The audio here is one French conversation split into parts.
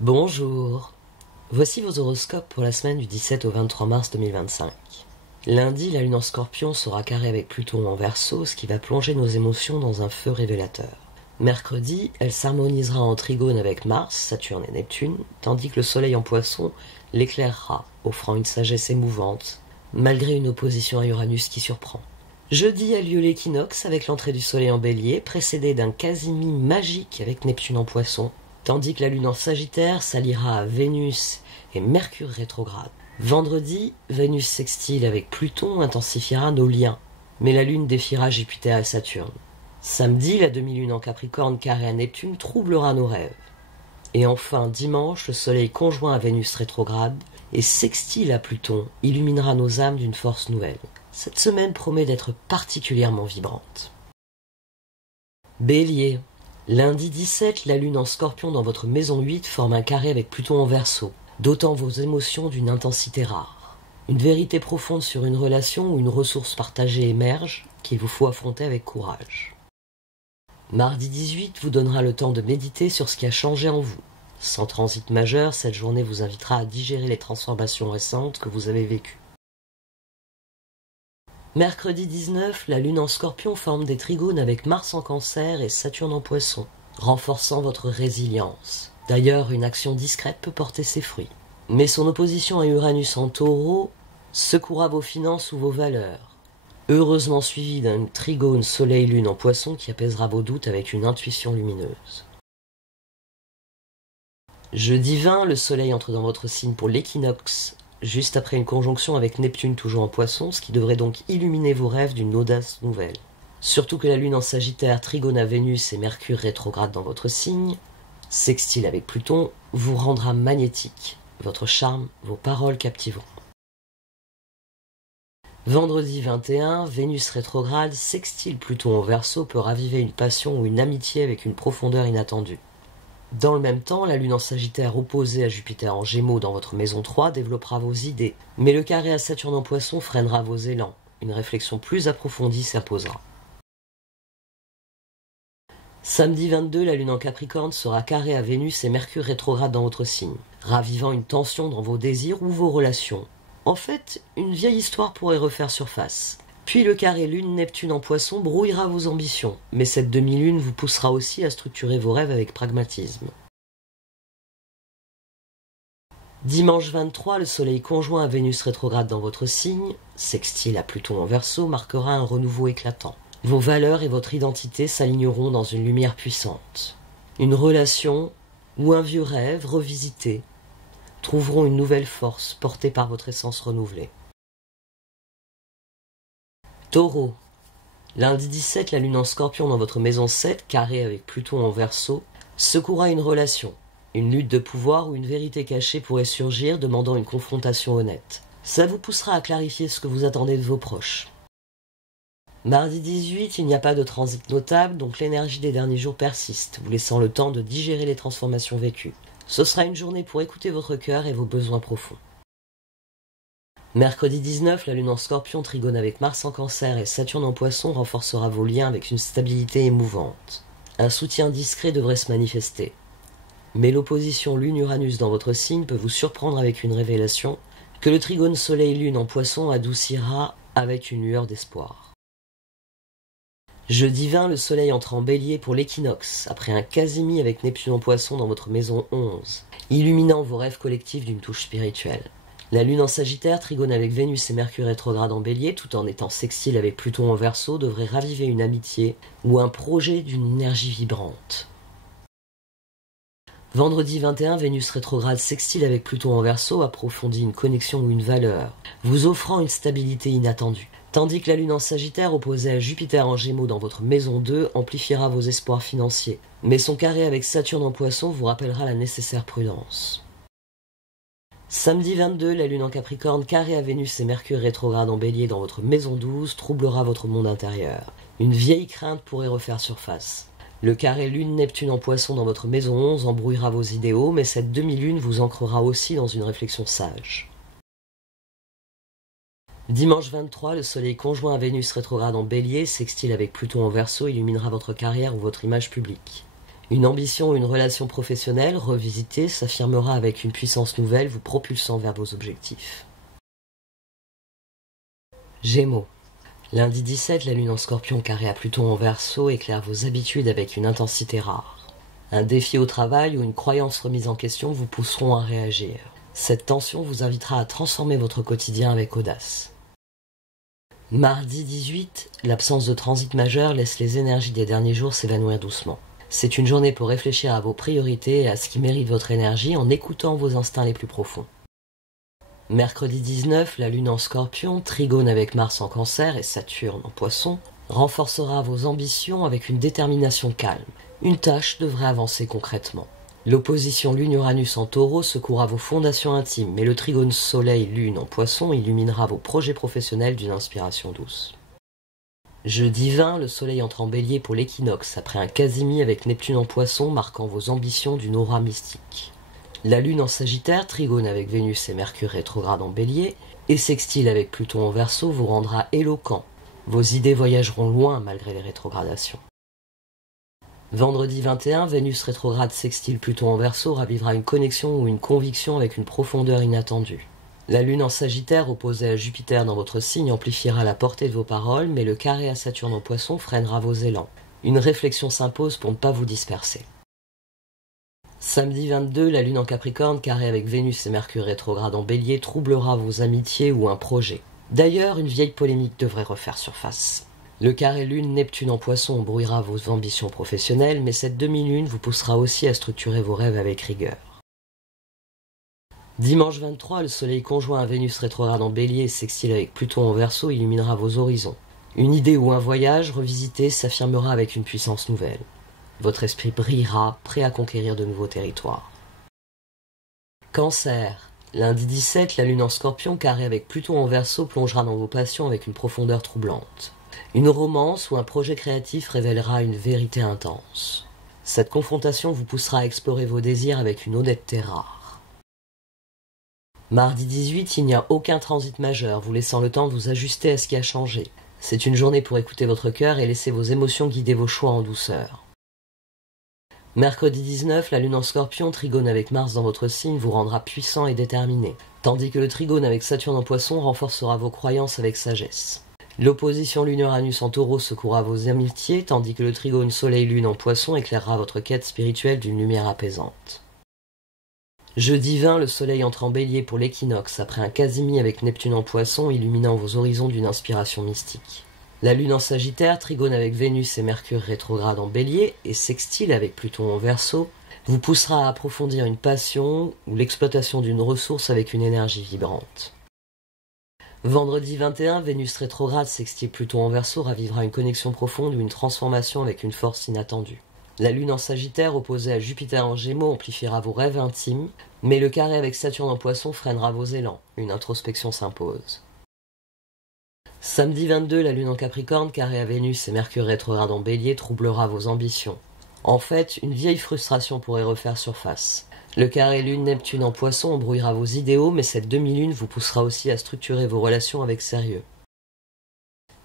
Bonjour, voici vos horoscopes pour la semaine du 17 au 23 mars 2025. Lundi, la lune en Scorpion sera carrée avec Pluton en Verseau, ce qui va plonger nos émotions dans un feu révélateur. Mercredi, elle s'harmonisera en trigone avec Mars, Saturne et Neptune, tandis que le Soleil en Poisson l'éclairera, offrant une sagesse émouvante, malgré une opposition à Uranus qui surprend. Jeudi a lieu l'équinoxe avec l'entrée du Soleil en Bélier, précédé d'un quasi-mi magique avec Neptune en Poisson, tandis que la lune en Sagittaire s'alliera à Vénus et Mercure rétrograde. Vendredi, Vénus sextile avec Pluton intensifiera nos liens, mais la lune défiera Jupiter et Saturne. Samedi, la demi-lune en Capricorne carrée à Neptune troublera nos rêves. Et enfin, dimanche, le Soleil conjoint à Vénus rétrograde et sextile à Pluton illuminera nos âmes d'une force nouvelle. Cette semaine promet d'être particulièrement vibrante. Bélier. Lundi 17, la lune en Scorpion dans votre maison 8 forme un carré avec Pluton en Verseau, dotant vos émotions d'une intensité rare. Une vérité profonde sur une relation ou une ressource partagée émerge qu'il vous faut affronter avec courage. Mardi 18 vous donnera le temps de méditer sur ce qui a changé en vous. Sans transit majeur, cette journée vous invitera à digérer les transformations récentes que vous avez vécues. Mercredi 19, la lune en Scorpion forme des trigones avec Mars en Cancer et Saturne en Poisson, renforçant votre résilience. D'ailleurs, une action discrète peut porter ses fruits. Mais son opposition à Uranus en Taureau secouera vos finances ou vos valeurs, heureusement suivi d'un trigone Soleil-Lune en Poisson qui apaisera vos doutes avec une intuition lumineuse. Jeudi 20, le Soleil entre dans votre signe pour l'équinoxe, juste après une conjonction avec Neptune toujours en Poisson, ce qui devrait donc illuminer vos rêves d'une audace nouvelle. Surtout que la lune en Sagittaire trigone à Vénus et Mercure rétrograde dans votre signe, sextile avec Pluton, vous rendra magnétique. Votre charme, vos paroles captiveront. Vendredi 21, Vénus rétrograde sextile Pluton en Verseau peut raviver une passion ou une amitié avec une profondeur inattendue. Dans le même temps, la lune en Sagittaire opposée à Jupiter en Gémeaux dans votre maison 3 développera vos idées, mais le carré à Saturne en Poisson freinera vos élans. Une réflexion plus approfondie s'imposera. Samedi 22, la lune en Capricorne sera carrée à Vénus et Mercure rétrograde dans votre signe, ravivant une tension dans vos désirs ou vos relations. En fait, une vieille histoire pourrait refaire surface. Puis le carré lune-Neptune en Poisson brouillera vos ambitions, mais cette demi-lune vous poussera aussi à structurer vos rêves avec pragmatisme. Dimanche 23, le Soleil conjoint à Vénus rétrograde dans votre signe, sextile à Pluton en Verseau, marquera un renouveau éclatant. Vos valeurs et votre identité s'aligneront dans une lumière puissante. Une relation ou un vieux rêve revisité trouveront une nouvelle force portée par votre essence renouvelée. Taureau. Lundi 17, la lune en Scorpion dans votre maison 7, carrée avec Pluton en Verseau, secouera une relation. Une lutte de pouvoir ou une vérité cachée pourrait surgir, demandant une confrontation honnête. Ça vous poussera à clarifier ce que vous attendez de vos proches. Mardi 18, il n'y a pas de transit notable, donc l'énergie des derniers jours persiste, vous laissant le temps de digérer les transformations vécues. Ce sera une journée pour écouter votre cœur et vos besoins profonds. Mercredi 19, la lune en Scorpion trigone avec Mars en Cancer et Saturne en Poisson renforcera vos liens avec une stabilité émouvante. Un soutien discret devrait se manifester. Mais l'opposition lune-Uranus dans votre signe peut vous surprendre avec une révélation que le trigone Soleil-Lune en Poisson adoucira avec une lueur d'espoir. Jeudi 20, le Soleil entre en Bélier pour l'équinoxe, après un quasi-mi avec Neptune en Poisson dans votre maison 11, illuminant vos rêves collectifs d'une touche spirituelle. La lune en Sagittaire trigone avec Vénus et Mercure rétrograde en Bélier, tout en étant sextile avec Pluton en Verseau, devrait raviver une amitié ou un projet d'une énergie vibrante. Vendredi 21, Vénus rétrograde sextile avec Pluton en Verseau approfondit une connexion ou une valeur, vous offrant une stabilité inattendue. Tandis que la lune en Sagittaire opposée à Jupiter en Gémeaux dans votre maison 2 amplifiera vos espoirs financiers. Mais son carré avec Saturne en Poisson vous rappellera la nécessaire prudence. Samedi 22, la lune en Capricorne carrée à Vénus et Mercure rétrograde en Bélier dans votre maison 12 troublera votre monde intérieur. Une vieille crainte pourrait refaire surface. Le carré lune-Neptune en Poisson dans votre maison 11 embrouillera vos idéaux, mais cette demi-lune vous ancrera aussi dans une réflexion sage. Dimanche 23, le Soleil conjoint à Vénus rétrograde en Bélier, sextile avec Pluton en Verseau, illuminera votre carrière ou votre image publique. Une ambition ou une relation professionnelle revisitée s'affirmera avec une puissance nouvelle vous propulsant vers vos objectifs. Gémeaux. Lundi 17, la lune en Scorpion carré à Pluton en Verseau éclaire vos habitudes avec une intensité rare. Un défi au travail ou une croyance remise en question vous pousseront à réagir. Cette tension vous invitera à transformer votre quotidien avec audace. Mardi 18, l'absence de transit majeur laisse les énergies des derniers jours s'évanouir doucement. C'est une journée pour réfléchir à vos priorités et à ce qui mérite votre énergie en écoutant vos instincts les plus profonds. Mercredi 19, la lune en Scorpion, trigone avec Mars en Cancer et Saturne en Poisson, renforcera vos ambitions avec une détermination calme. Une tâche devrait avancer concrètement. L'opposition Lune-Uranus en Taureau secourra vos fondations intimes, mais le trigone Soleil-Lune en Poisson illuminera vos projets professionnels d'une inspiration douce. Jeudi 20, le Soleil entre en Bélier pour l'équinoxe, après un quasimi avec Neptune en Poisson marquant vos ambitions d'une aura mystique. La Lune en Sagittaire, trigone avec Vénus et Mercure rétrograde en Bélier, et sextile avec Pluton en Verseau vous rendra éloquent. Vos idées voyageront loin malgré les rétrogradations. Vendredi 21, Vénus rétrograde sextile Pluton en Verseau ravivera une connexion ou une conviction avec une profondeur inattendue. La Lune en Sagittaire opposée à Jupiter dans votre signe amplifiera la portée de vos paroles, mais le carré à Saturne en Poisson freinera vos élans. Une réflexion s'impose pour ne pas vous disperser. Samedi 22, la Lune en Capricorne, carré avec Vénus et Mercure rétrograde en Bélier, troublera vos amitiés ou un projet. D'ailleurs, une vieille polémique devrait refaire surface. Le carré Lune Neptune en Poisson brouillera vos ambitions professionnelles, mais cette demi-lune vous poussera aussi à structurer vos rêves avec rigueur. Dimanche 23, le Soleil conjoint à Vénus rétrograde en Bélier et sextile avec Pluton en Verseau illuminera vos horizons. Une idée ou un voyage revisité s'affirmera avec une puissance nouvelle. Votre esprit brillera, prêt à conquérir de nouveaux territoires. Cancer. Lundi 17, la Lune en Scorpion, carré avec Pluton en Verseau, plongera dans vos passions avec une profondeur troublante. Une romance ou un projet créatif révélera une vérité intense. Cette confrontation vous poussera à explorer vos désirs avec une honnêteté rare. Mardi 18, il n'y a aucun transit majeur, vous laissant le temps de vous ajuster à ce qui a changé. C'est une journée pour écouter votre cœur et laisser vos émotions guider vos choix en douceur. Mercredi 19, la Lune en Scorpion, trigone avec Mars dans votre signe, vous rendra puissant et déterminé, tandis que le trigone avec Saturne en Poisson renforcera vos croyances avec sagesse. L'opposition Lune-Uranus en Taureau secourra vos amitiés, tandis que le trigone Soleil-Lune en Poisson éclairera votre quête spirituelle d'une lumière apaisante. Jeudi 20, le Soleil entre en Bélier pour l'équinoxe, après un quasimi avec Neptune en Poisson illuminant vos horizons d'une inspiration mystique. La Lune en Sagittaire, trigone avec Vénus et Mercure rétrograde en Bélier, et sextile avec Pluton en Verseau, vous poussera à approfondir une passion ou l'exploitation d'une ressource avec une énergie vibrante. Vendredi 21, Vénus rétrograde sextile Pluton en Verseau ravivera une connexion profonde ou une transformation avec une force inattendue. La Lune en Sagittaire opposée à Jupiter en Gémeaux amplifiera vos rêves intimes, mais le carré avec Saturne en Poisson freinera vos élans. Une introspection s'impose. Samedi 22, la Lune en Capricorne, carré à Vénus et Mercure rétrograde en Bélier, troublera vos ambitions. En fait, une vieille frustration pourrait refaire surface. Le carré Lune-Neptune en Poisson embrouillera vos idéaux, mais cette demi-lune vous poussera aussi à structurer vos relations avec sérieux.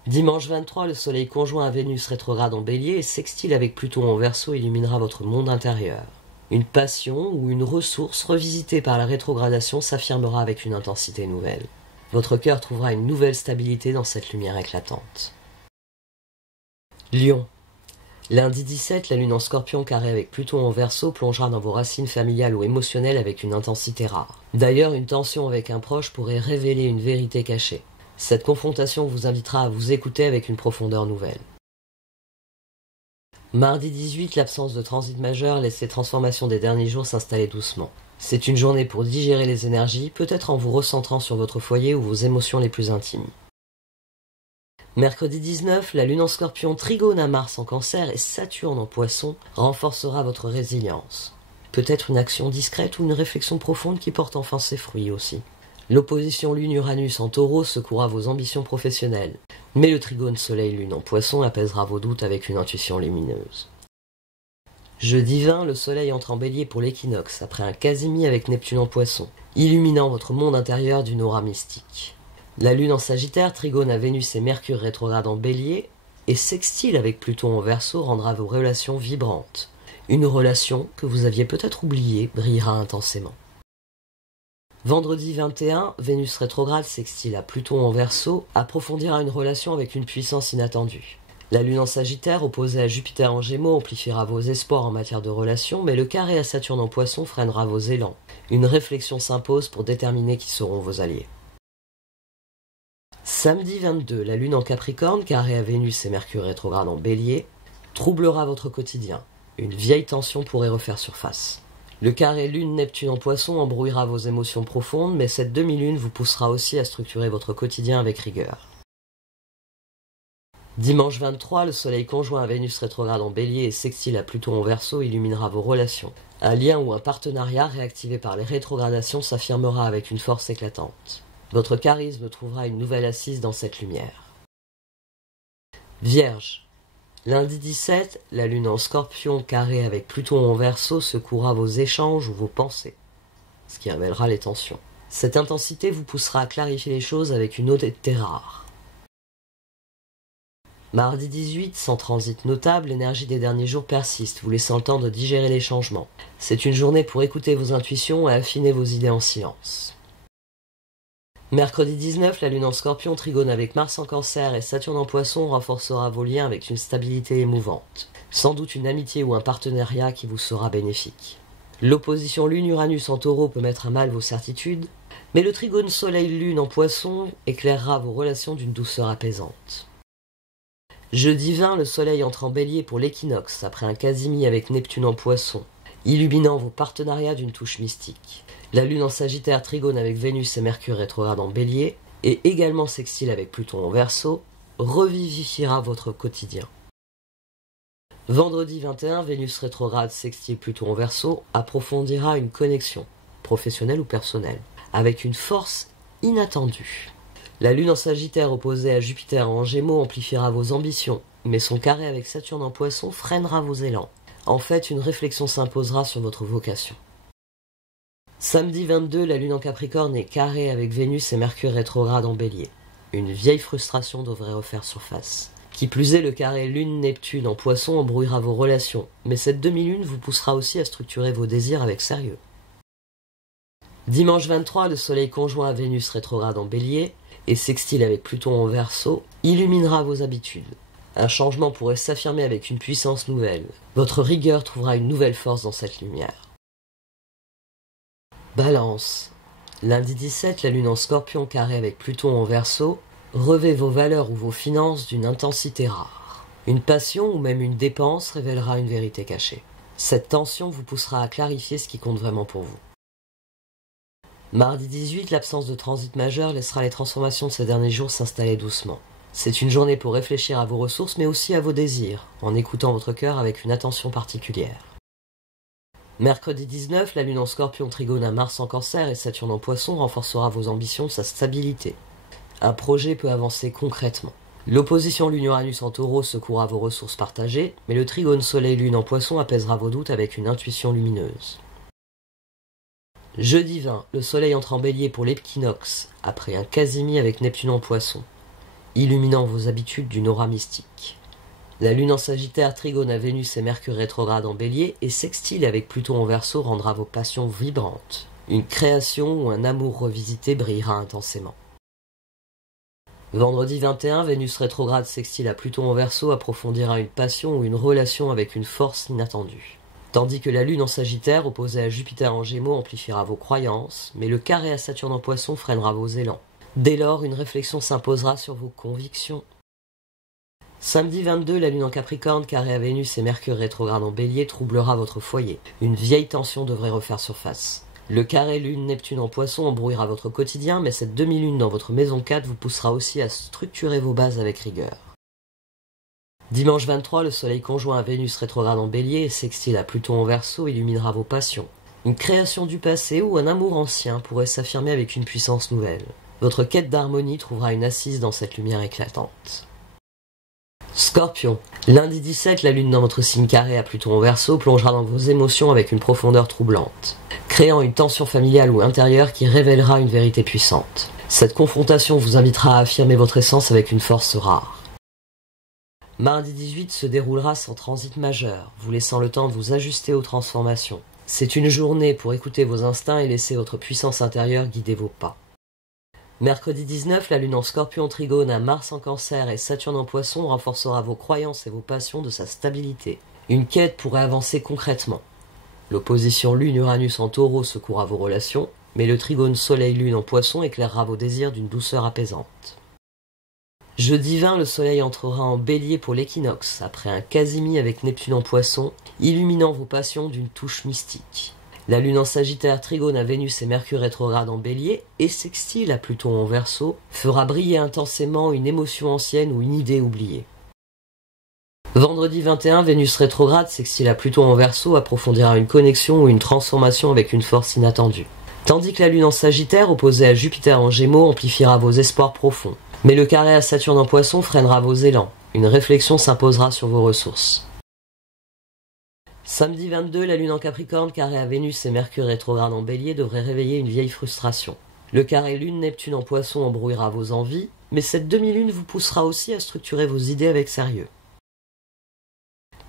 Dimanche 23, le Soleil conjoint à Vénus rétrograde en Bélier et sextile avec Pluton en Verseau illuminera votre monde intérieur. Une passion ou une ressource revisitée par la rétrogradation s'affirmera avec une intensité nouvelle. Votre cœur trouvera une nouvelle stabilité dans cette lumière éclatante. Lion. Lundi 17, la Lune en Scorpion carré avec Pluton en Verseau plongera dans vos racines familiales ou émotionnelles avec une intensité rare. D'ailleurs, une tension avec un proche pourrait révéler une vérité cachée. Cette confrontation vous invitera à vous écouter avec une profondeur nouvelle. Mardi 18, l'absence de transit majeur laisse les transformations des derniers jours s'installer doucement. C'est une journée pour digérer les énergies, peut-être en vous recentrant sur votre foyer ou vos émotions les plus intimes. Mercredi 19, la Lune en Scorpion trigone à Mars en Cancer et Saturne en Poisson renforcera votre résilience. Peut-être une action discrète ou une réflexion profonde qui porte enfin ses fruits aussi. L'opposition Lune-Uranus en Taureau secourra vos ambitions professionnelles, mais le trigone Soleil-Lune en Poisson apaisera vos doutes avec une intuition lumineuse. Jeudi 20, le Soleil entre en Bélier pour l'équinoxe, après un quasimi avec Neptune en Poisson, illuminant votre monde intérieur d'une aura mystique. La Lune en Sagittaire, trigone à Vénus et Mercure rétrograde en Bélier, et sextile avec Pluton en Verseau rendra vos relations vibrantes. Une relation que vous aviez peut-être oubliée brillera intensément. Vendredi 21, Vénus rétrograde sextile à Pluton en Verseau approfondira une relation avec une puissance inattendue. La Lune en Sagittaire opposée à Jupiter en Gémeaux amplifiera vos espoirs en matière de relations, mais le carré à Saturne en Poisson freinera vos élans. Une réflexion s'impose pour déterminer qui seront vos alliés. Samedi 22, la Lune en Capricorne, carré à Vénus et Mercure rétrograde en Bélier, troublera votre quotidien. Une vieille tension pourrait refaire surface. Le carré Lune-Neptune en Poisson embrouillera vos émotions profondes, mais cette demi-lune vous poussera aussi à structurer votre quotidien avec rigueur. Dimanche 23, le Soleil conjoint à Vénus rétrograde en Bélier et sextile à Pluton en Verseau illuminera vos relations. Un lien ou un partenariat réactivé par les rétrogradations s'affirmera avec une force éclatante. Votre charisme trouvera une nouvelle assise dans cette lumière. Vierge. Lundi 17, la Lune en Scorpion carré avec Pluton en Verseau secouera vos échanges ou vos pensées, ce qui révélera les tensions. Cette intensité vous poussera à clarifier les choses avec une honnêteté rare. Mardi 18, sans transit notable, l'énergie des derniers jours persiste, vous laissant le temps de digérer les changements. C'est une journée pour écouter vos intuitions et affiner vos idées en silence. Mercredi 19, la Lune en Scorpion trigone avec Mars en Cancer et Saturne en Poisson renforcera vos liens avec une stabilité émouvante. Sans doute une amitié ou un partenariat qui vous sera bénéfique. L'opposition Lune-Uranus en Taureau peut mettre à mal vos certitudes, mais le trigone Soleil-Lune en Poisson éclairera vos relations d'une douceur apaisante. Jeudi 20, le Soleil entre en Bélier pour l'équinoxe après un quasimi avec Neptune en Poisson, illuminant vos partenariats d'une touche mystique. La Lune en Sagittaire trigone avec Vénus et Mercure rétrograde en Bélier, et également sextile avec Pluton en Verseau, revivifiera votre quotidien. Vendredi 21, Vénus rétrograde sextile Pluton en Verseau approfondira une connexion, professionnelle ou personnelle, avec une force inattendue. La Lune en Sagittaire opposée à Jupiter en Gémeaux amplifiera vos ambitions, mais son carré avec Saturne en Poisson freinera vos élans. En fait, une réflexion s'imposera sur votre vocation. Samedi 22, la Lune en Capricorne est carrée avec Vénus et Mercure rétrograde en Bélier. Une vieille frustration devrait refaire surface. Qui plus est, le carré Lune-Neptune en Poisson embrouillera vos relations, mais cette demi-lune vous poussera aussi à structurer vos désirs avec sérieux. Dimanche 23, le Soleil conjoint à Vénus rétrograde en Bélier et sextile avec Pluton en Verseau illuminera vos habitudes. Un changement pourrait s'affirmer avec une puissance nouvelle. Votre rigueur trouvera une nouvelle force dans cette lumière. Balance. Lundi 17, la Lune en Scorpion carré avec Pluton en Verseau revêt vos valeurs ou vos finances d'une intensité rare. Une passion ou même une dépense révélera une vérité cachée. Cette tension vous poussera à clarifier ce qui compte vraiment pour vous. Mardi 18, l'absence de transit majeur laissera les transformations de ces derniers jours s'installer doucement. C'est une journée pour réfléchir à vos ressources mais aussi à vos désirs, en écoutant votre cœur avec une attention particulière. Mercredi 19, la Lune en Scorpion trigone à Mars en Cancer et Saturne en Poisson renforcera vos ambitions, sa stabilité. Un projet peut avancer concrètement. L'opposition Lune-Uranus en Taureau secouera vos ressources partagées, mais le trigone Soleil-Lune en Poisson apaisera vos doutes avec une intuition lumineuse. Jeudi 20, le Soleil entre en Bélier pour l'équinoxe, après un quasimi avec Neptune en Poisson, illuminant vos habitudes d'une aura mystique. La Lune en Sagittaire trigone à Vénus et Mercure rétrograde en Bélier et sextile avec Pluton en Verseau rendra vos passions vibrantes. Une création ou un amour revisité brillera intensément. Vendredi 21, Vénus rétrograde sextile à Pluton en Verseau approfondira une passion ou une relation avec une force inattendue. Tandis que la Lune en Sagittaire opposée à Jupiter en Gémeaux amplifiera vos croyances, mais le carré à Saturne en Poisson freinera vos élans. Dès lors, une réflexion s'imposera sur vos convictions. Samedi 22, la Lune en Capricorne, carré à Vénus et Mercure rétrograde en Bélier troublera votre foyer. Une vieille tension devrait refaire surface. Le carré Lune-Neptune en Poisson embrouillera votre quotidien, mais cette demi-lune dans votre maison 4 vous poussera aussi à structurer vos bases avec rigueur. Dimanche 23, le Soleil conjoint à Vénus rétrograde en Bélier et sextile à Pluton en Verseau illuminera vos passions. Une création du passé ou un amour ancien pourrait s'affirmer avec une puissance nouvelle. Votre quête d'harmonie trouvera une assise dans cette lumière éclatante. Scorpion. Lundi 17, la Lune dans votre signe carré à Pluton en Verseau plongera dans vos émotions avec une profondeur troublante, créant une tension familiale ou intérieure qui révélera une vérité puissante. Cette confrontation vous invitera à affirmer votre essence avec une force rare. Mardi 18 se déroulera sans transit majeur, vous laissant le temps de vous ajuster aux transformations. C'est une journée pour écouter vos instincts et laisser votre puissance intérieure guider vos pas. Mercredi 19, la lune en Scorpion Trigone à Mars en Cancer et Saturne en Poisson renforcera vos croyances et vos passions de sa stabilité. Une quête pourrait avancer concrètement. L'opposition Lune-Uranus en Taureau secourra vos relations, mais le trigone Soleil-Lune en Poisson éclairera vos désirs d'une douceur apaisante. Jeudi 20, le Soleil entrera en Bélier pour l'équinoxe, après un quasimi avec Neptune en Poisson, illuminant vos passions d'une touche mystique. La Lune en Sagittaire, Trigone à Vénus et Mercure rétrograde en Bélier, et sextile à Pluton en Verseau, fera briller intensément une émotion ancienne ou une idée oubliée. Vendredi 21, Vénus rétrograde, sextile à Pluton en Verseau, approfondira une connexion ou une transformation avec une force inattendue. Tandis que la Lune en Sagittaire, opposée à Jupiter en Gémeaux, amplifiera vos espoirs profonds. Mais le carré à Saturne en Poisson freinera vos élans. Une réflexion s'imposera sur vos ressources. Samedi 22, la Lune en Capricorne, carré à Vénus et Mercure rétrograde en Bélier devrait réveiller une vieille frustration. Le carré Lune-Neptune en Poisson embrouillera vos envies, mais cette demi-lune vous poussera aussi à structurer vos idées avec sérieux.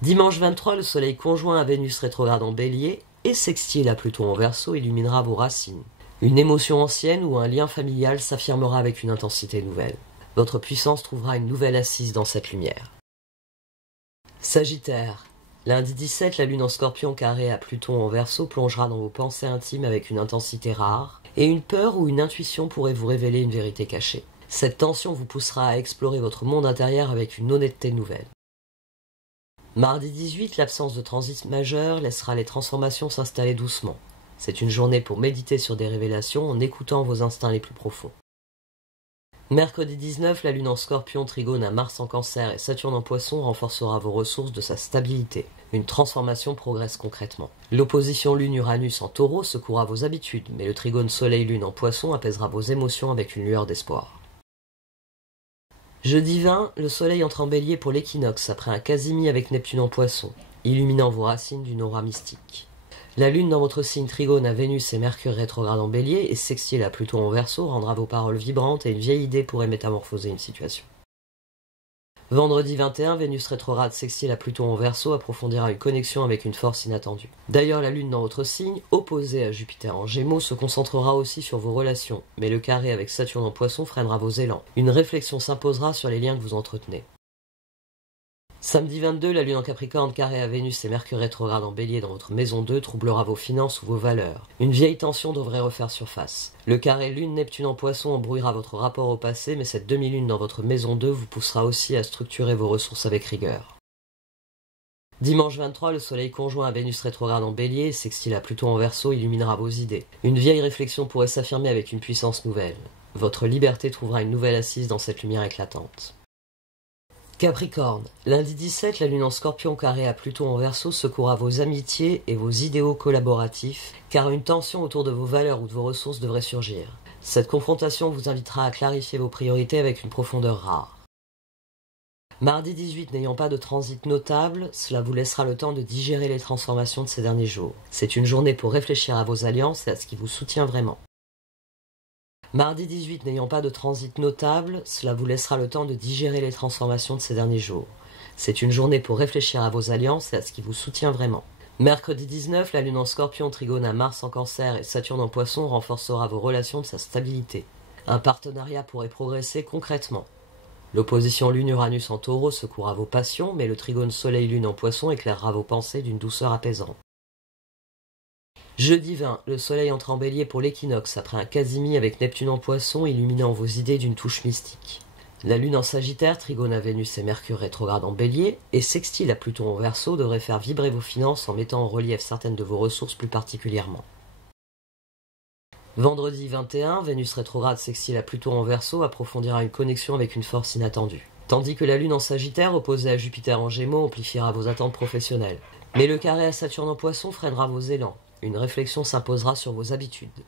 Dimanche 23, le Soleil conjoint à Vénus rétrograde en Bélier et sextile à Pluton en Verseau illuminera vos racines. Une émotion ancienne ou un lien familial s'affirmera avec une intensité nouvelle. Votre puissance trouvera une nouvelle assise dans cette lumière. Sagittaire. Lundi 17, la Lune en Scorpion carré à Pluton en Verseau plongera dans vos pensées intimes avec une intensité rare, et une peur ou une intuition pourrait vous révéler une vérité cachée. Cette tension vous poussera à explorer votre monde intérieur avec une honnêteté nouvelle. Mardi 18, l'absence de transit majeur laissera les transformations s'installer doucement. C'est une journée pour méditer sur des révélations en écoutant vos instincts les plus profonds. Mercredi 19, la Lune en Scorpion Trigone à Mars en Cancer et Saturne en Poisson renforcera vos ressources de sa stabilité. Une transformation progresse concrètement. L'opposition Lune-Uranus en Taureau secourra vos habitudes, mais le trigone Soleil-Lune en Poisson apaisera vos émotions avec une lueur d'espoir. Jeudi 20, le Soleil entre en Bélier pour l'équinoxe après un quasimi avec Neptune en Poisson, illuminant vos racines d'une aura mystique. La Lune dans votre signe Trigone à Vénus et Mercure rétrograde en Bélier et sextile à Pluton en Verseau rendra vos paroles vibrantes et une vieille idée pourrait métamorphoser une situation. Vendredi 21, Vénus rétrograde sextile à Pluton en Verseau approfondira une connexion avec une force inattendue. D'ailleurs, la Lune dans votre signe, opposée à Jupiter en Gémeaux, se concentrera aussi sur vos relations, mais le carré avec Saturne en Poisson freinera vos élans. Une réflexion s'imposera sur les liens que vous entretenez. Samedi 22, la Lune en Capricorne carré à Vénus et Mercure rétrograde en Bélier dans votre maison 2 troublera vos finances ou vos valeurs. Une vieille tension devrait refaire surface. Le carré Lune-Neptune en Poisson embrouillera votre rapport au passé, mais cette demi-lune dans votre maison 2 vous poussera aussi à structurer vos ressources avec rigueur. Dimanche 23, le Soleil conjoint à Vénus rétrograde en Bélier et sextile à Pluton en Verseau illuminera vos idées. Une vieille réflexion pourrait s'affirmer avec une puissance nouvelle. Votre liberté trouvera une nouvelle assise dans cette lumière éclatante. Capricorne. Lundi 17, la Lune en Scorpion carré à Pluton en Verseau secourra vos amitiés et vos idéaux collaboratifs, car une tension autour de vos valeurs ou de vos ressources devrait surgir. Cette confrontation vous invitera à clarifier vos priorités avec une profondeur rare. Mardi 18, n'ayant pas de transit notable, cela vous laissera le temps de digérer les transformations de ces derniers jours. C'est une journée pour réfléchir à vos alliances et à ce qui vous soutient vraiment. Mardi 18, n'ayant pas de transit notable, cela vous laissera le temps de digérer les transformations de ces derniers jours. C'est une journée pour réfléchir à vos alliances et à ce qui vous soutient vraiment. Mercredi 19, la Lune en Scorpion Trigone à Mars en Cancer et Saturne en Poisson renforcera vos relations de sa stabilité. Un partenariat pourrait progresser concrètement. L'opposition Lune-Uranus en Taureau secourra vos passions, mais le trigone Soleil-Lune en Poisson éclairera vos pensées d'une douceur apaisante. Jeudi 20, le Soleil entre en Bélier pour l'équinoxe après un quasimi avec Neptune en Poisson illuminant vos idées d'une touche mystique. La Lune en Sagittaire, Trigone à Vénus et Mercure rétrograde en Bélier et sextile à Pluton en Verseau devrait faire vibrer vos finances en mettant en relief certaines de vos ressources plus particulièrement. Vendredi 21, Vénus rétrograde sextile à Pluton en Verseau approfondira une connexion avec une force inattendue. Tandis que la Lune en Sagittaire, opposée à Jupiter en Gémeaux, amplifiera vos attentes professionnelles. Mais le carré à Saturne en Poisson freinera vos élans. Une réflexion s'imposera sur vos habitudes.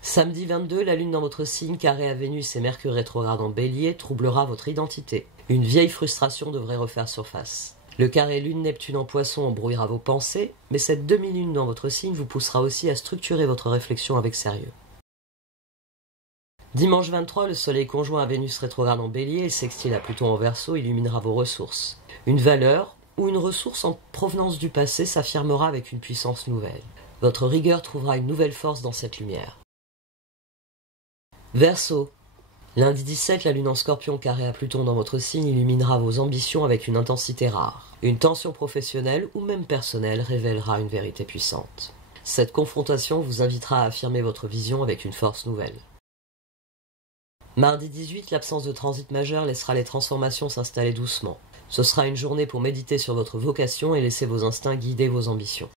Samedi 22, la Lune dans votre signe, carré à Vénus et Mercure rétrograde en Bélier, troublera votre identité. Une vieille frustration devrait refaire surface. Le carré Lune-Neptune en Poisson embrouillera vos pensées, mais cette demi-lune dans votre signe vous poussera aussi à structurer votre réflexion avec sérieux. Dimanche 23, le soleil conjoint à Vénus rétrograde en bélier et sextile à Pluton en verseau illuminera vos ressources. Une valeur ou une ressource en provenance du passé s'affirmera avec une puissance nouvelle. Votre rigueur trouvera une nouvelle force dans cette lumière. Verseau. Lundi 17, la lune en scorpion carrée à Pluton dans votre signe illuminera vos ambitions avec une intensité rare. Une tension professionnelle ou même personnelle révélera une vérité puissante. Cette confrontation vous invitera à affirmer votre vision avec une force nouvelle. Mardi 18, l'absence de transit majeur laissera les transformations s'installer doucement. Ce sera une journée pour méditer sur votre vocation et laisser vos instincts guider vos ambitions.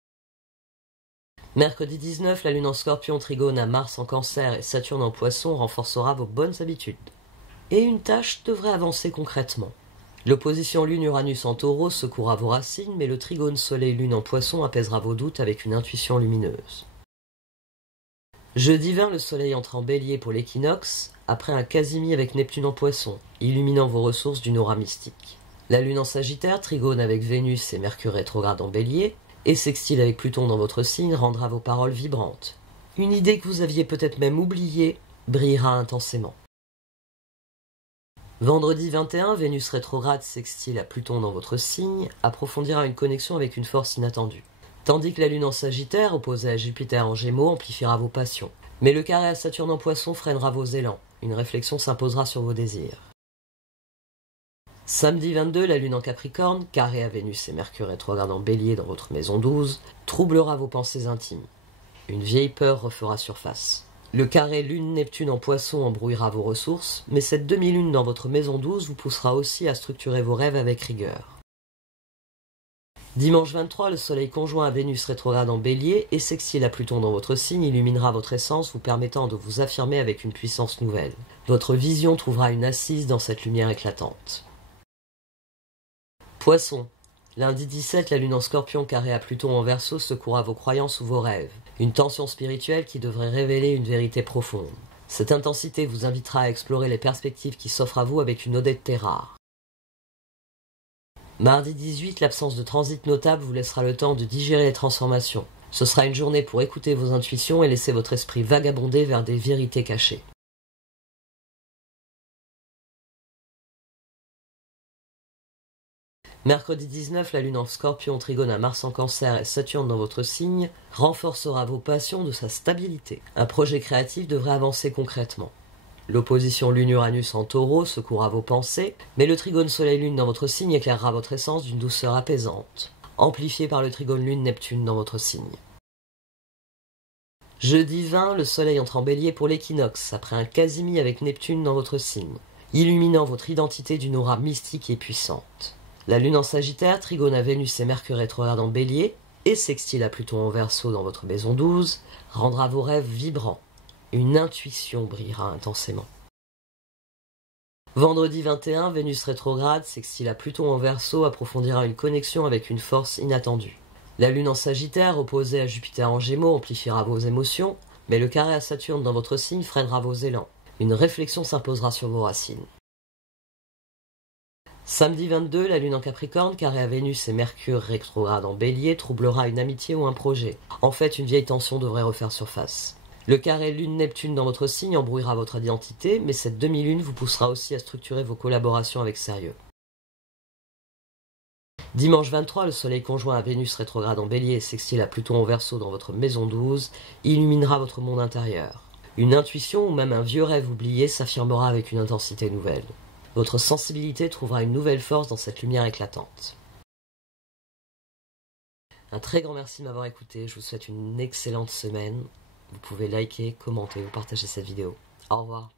Mercredi 19, la lune en scorpion trigone à Mars en cancer et Saturne en poisson renforcera vos bonnes habitudes. Et une tâche devrait avancer concrètement. L'opposition lune-Uranus en taureau secourra vos racines, mais le trigone soleil-lune en poisson apaisera vos doutes avec une intuition lumineuse. Jeudi 20, le soleil entre en bélier pour l'équinoxe, après un quasimi avec Neptune en poisson, illuminant vos ressources d'une aura mystique. La lune en sagittaire, trigone avec Vénus et Mercure rétrograde en bélier, et sextile avec Pluton dans votre signe rendra vos paroles vibrantes. Une idée que vous aviez peut-être même oubliée brillera intensément. Vendredi 21, Vénus rétrograde sextile à Pluton dans votre signe approfondira une connexion avec une force inattendue. Tandis que la lune en sagittaire, opposée à Jupiter en gémeaux, amplifiera vos passions. Mais le carré à Saturne en poisson freinera vos élans. Une réflexion s'imposera sur vos désirs. Samedi 22, la lune en Capricorne, carré à Vénus et Mercure rétrograde en bélier dans votre maison 12, troublera vos pensées intimes. Une vieille peur refera surface. Le carré lune-Neptune en poisson embrouillera vos ressources, mais cette demi-lune dans votre maison 12 vous poussera aussi à structurer vos rêves avec rigueur. Dimanche 23, le soleil conjoint à Vénus rétrograde en bélier et sextile à Pluton dans votre signe illuminera votre essence, vous permettant de vous affirmer avec une puissance nouvelle. Votre vision trouvera une assise dans cette lumière éclatante. Poisson. Lundi 17, la lune en scorpion carrée à Pluton en verseau secourra vos croyances ou vos rêves. Une tension spirituelle qui devrait révéler une vérité profonde. Cette intensité vous invitera à explorer les perspectives qui s'offrent à vous avec une honnêteté rare. Mardi 18, l'absence de transit notable vous laissera le temps de digérer les transformations. Ce sera une journée pour écouter vos intuitions et laisser votre esprit vagabonder vers des vérités cachées. Mercredi 19, la lune en scorpion trigone à Mars en cancer et Saturne dans votre signe renforcera vos passions de sa stabilité. Un projet créatif devrait avancer concrètement. L'opposition lune-Uranus en taureau secourra vos pensées, mais le trigone soleil-lune dans votre signe éclairera votre essence d'une douceur apaisante, amplifiée par le trigone lune-Neptune dans votre signe. Jeudi 20, le soleil entre en bélier pour l'équinoxe, après un quasimi avec Neptune dans votre signe, illuminant votre identité d'une aura mystique et puissante. La lune en sagittaire, trigone à Vénus et Mercure rétrograde en bélier, et sextile à Pluton en verseau dans votre maison 12, rendra vos rêves vibrants. Une intuition brillera intensément. Vendredi 21, Vénus rétrograde, sextile à Pluton en verseau, approfondira une connexion avec une force inattendue. La lune en sagittaire, opposée à Jupiter en gémeaux, amplifiera vos émotions, mais le carré à Saturne dans votre signe freinera vos élans. Une réflexion s'imposera sur vos racines. Samedi 22, la lune en Capricorne, carré à Vénus et Mercure rétrograde en bélier, troublera une amitié ou un projet. En fait, une vieille tension devrait refaire surface. Le carré lune-Neptune dans votre signe embrouillera votre identité, mais cette demi-lune vous poussera aussi à structurer vos collaborations avec sérieux. Dimanche 23, le soleil conjoint à Vénus rétrograde en bélier et sextile à Pluton en verseau dans votre maison 12 illuminera votre monde intérieur. Une intuition ou même un vieux rêve oublié s'affirmera avec une intensité nouvelle. Votre sensibilité trouvera une nouvelle force dans cette lumière éclatante. Un très grand merci de m'avoir écouté, je vous souhaite une excellente semaine. Vous pouvez liker, commenter ou partager cette vidéo. Au revoir.